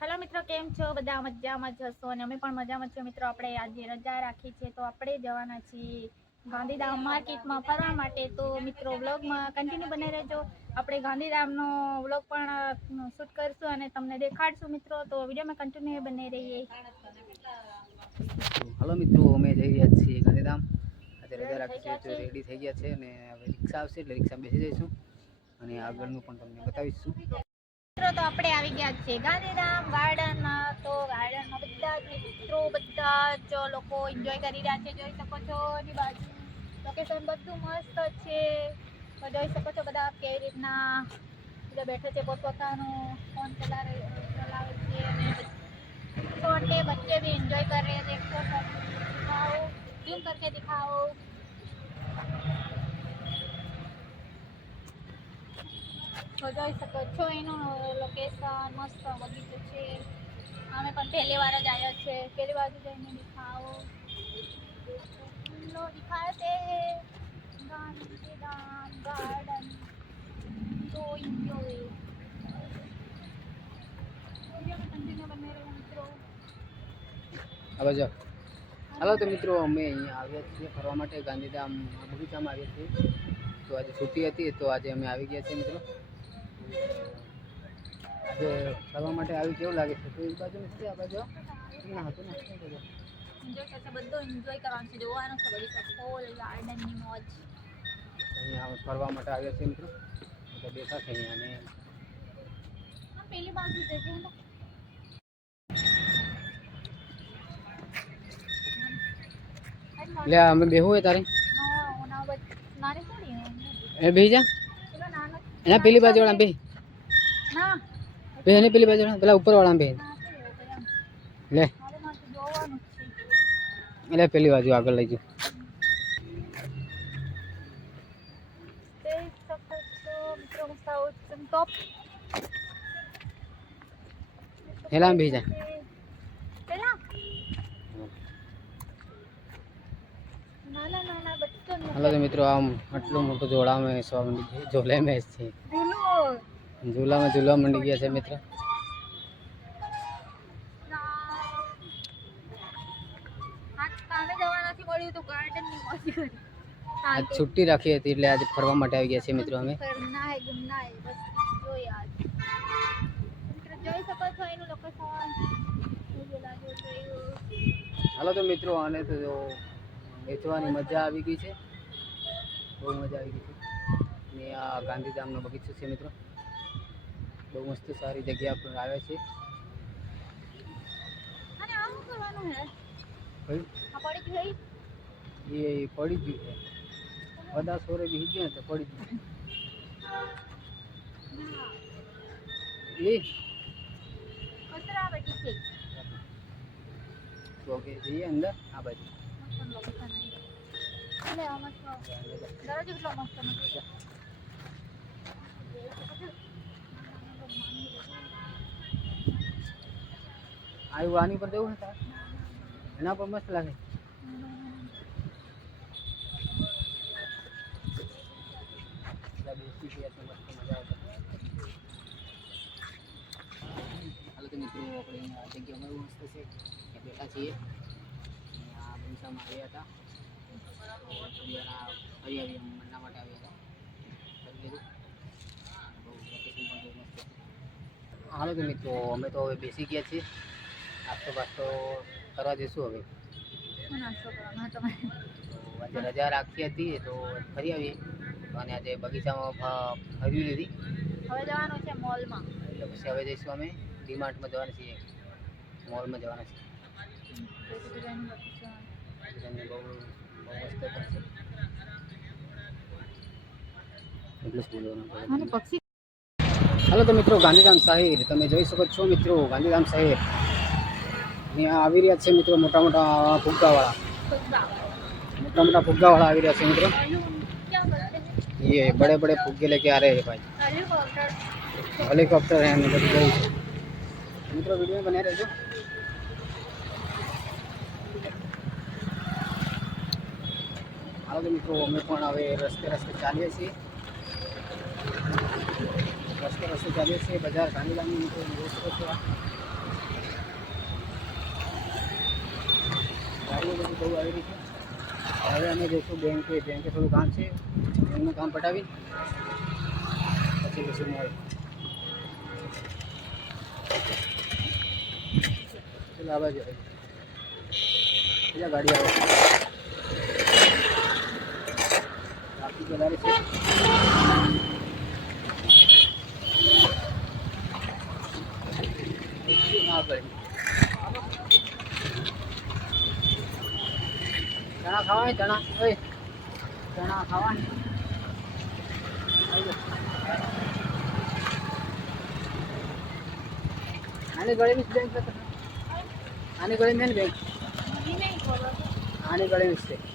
Hello મિત્રો કેમ છો? બધા મજામાં જ હશો અને અમે પણ મજામાં છો મિત્રો આપણે આજે રજા રાખી છે તો આપણે જવાના છીએ ગાંધીધામ માર્કેટમાં ફરવા માટે. તો મિત્રો વ્લોગમાં કન્ટિન્યુ બની રહેજો. આપણે ગાંધીધામનો વ્લોગ પણ શૂટ કરીશું અને તમને દેખાડશું મિત્રો. તો વિડીયોમાં કન્ટિન્યુ બની રહીએ. હલો મિત્રો અમે જઈ રહ્યા છીએ ગાંધીધામ. આજે રજા રાખી છે તો રેડી થઈ ગયા છે. અને હવે રિક્ષા આવશે એટલે રિક્ષા બેસી જઈશું. અને આગળનું પણ તમને બતાવીશું. મિત્રો, તો આપણે આવી ગયા છે ગાંધીધામ ગાર્ડનમાં. તો ગાર્ડનમાં બધા જ મિત્રો, બધા જ લોકો એન્જોય કરી રહ્યા છે. જોઈ શકો છો એની બાજુ લોકેશન બધું મસ્ત છે. જોઈ શકો છો બધા કેવી રીતના બધા બેઠે છે પોતપોતાનું ફોન ચલાવે ચલાવે છે અને છોટે બચ્ચે બી એન્જોય કરે દેખો દિખાઓ ઝૂમ કરકે દિખાઓ તો જોઈ શકો છો. એનું લોકેશન મસ્ત બગીચો છે. અમે પણ પહેલી વાર જ આવ્યા છે. પહેલી વાર જઈને દેખાવો. લો દિખાતે ગાંધીધામ ગાર્ડન તો હવે જો હાલો તો મિત્રો, અમે અહીંયા આવ્યા છીએ ફરવા માટે ગાંધીધામ બગીચામાં આવ્યા છીએ. તો આજે છુટ્ટી હતી, તો આજે અમે આવી ગયા છીએ મિત્રો. આજે ફરવા માટે આવી કેવું લાગે છે? તો એ બાજુ નથી આ બાજુ? ના હતું ને? એન્જોય કરશે બધું એન્જોય કરવાનું છે. જોવાનું છે બધી હોલ ગાર્ડનની મોજ. અહીંયા ફરવા માટે આવ્યા છીએ મિત્રો. તો બેઠા છે અહીંયા અને પેલી બાજુ જજે અમે બેહું હોય તારે? એ બેહી જા. એના પેલી બાજુ વાળા બે બે એની પેલી બાજુ પેલા ઉપર વાળા બે. લે. એટલે પેલી બાજુ આગળ લઈ જાઓ હેલા બેહી જા પેલા નાના નાના હાલો તો મિત્રો, આમ આટલું મોટું ઝોલામાં બેસવા માંડી છે ઝોલે મેચ છે ઝૂલો ઝૂલામાં ઝૂલવા માંડી ગયા છે મિત્રો. આજ છુટ્ટી રાખી હતી એટલે આજે ફરવા માટે આવી ગયા છે મિત્રો અમે. હાલો તો મિત્રો, આને તો વેચવાની મજા આવી ગઈ છે. બહુ મજા આવી ગઈ છે. ને આ ગાંધીધામનો બગીચો છે મિત્રો. બહુ મસ્ત સારી જગ્યા પર આવે છે. એ પડી ગયું છે. બધા સોરે બી ગયા ને તો પડી ગયું. એ? કચરા બેઠી છે તો કે જઈએ અંદર આ બાજુ. આવ્યું આની પર દેવું ને એના પર મસ્ત લાગે હાલો તો મિત્રો આપણે જગ્યા મસ્ત છે બેઠા છીએ આ બગીચામાં આવ્યા હતા ફરી આવી મનના માટે આવ્યા હતા હાલો તો મિત્રો અમે તો હવે બેસી ગયા છીએ. નાસ્તો બાસ્તો કરવા જઈશું હવે. આજે રજા રાખી હતી તો ફરી આવીએ. અને આજે બગીચામાં ફરી લીધી. હવે જવાનું છે મોલમાં. એટલે પછી હવે જઈશું અમે. ડીમાર્ટમાં જવાના છીએ. મોલમાં જવાના છીએ. બહુ હલો તો મિત્રો ગાંધીધામ શહેર. તમે જોઈ શકો છો મિત્રો ગાંધીધામ શહેર. અહીંયા આવી રહ્યા છે મિત્રો મોટા મોટા ફુગ્ગાવાળા. મોટા મોટા ફુગ્ગાવાળા આવી રહ્યા છે મિત્રો. એ બડે બડે ફુગ્ગે લેકે આ રહે ભાઈ. હેલિકોપ્ટર હે મિત્રો મિત્રો વીડિયો બનાવી રહેજો હાલો મિત્રો, અમે પણ હવે રસ્તે રસ્તે ચાલીએ છીએ. રસ્તે રસ્તે ચાલીએ છીએ, બજાર ગાંધીધામની મિત્રો જોઈ શકો છો ગાડીઓ બધી બહુ આવી રહી છે. હવે અમે જઈશું બેંકે બેંકે થોડું કામ છે. બેંકનું કામ પટાવી. પછી પછી મળે ચાલો આવા. જ બીજા ગાડી આવે. છે વધારે છે ચણા ખાવા ચણા ઓય ચણા ખાવા આની ગળે બેંક આની ગળે મેન બેંક આની ગળે છે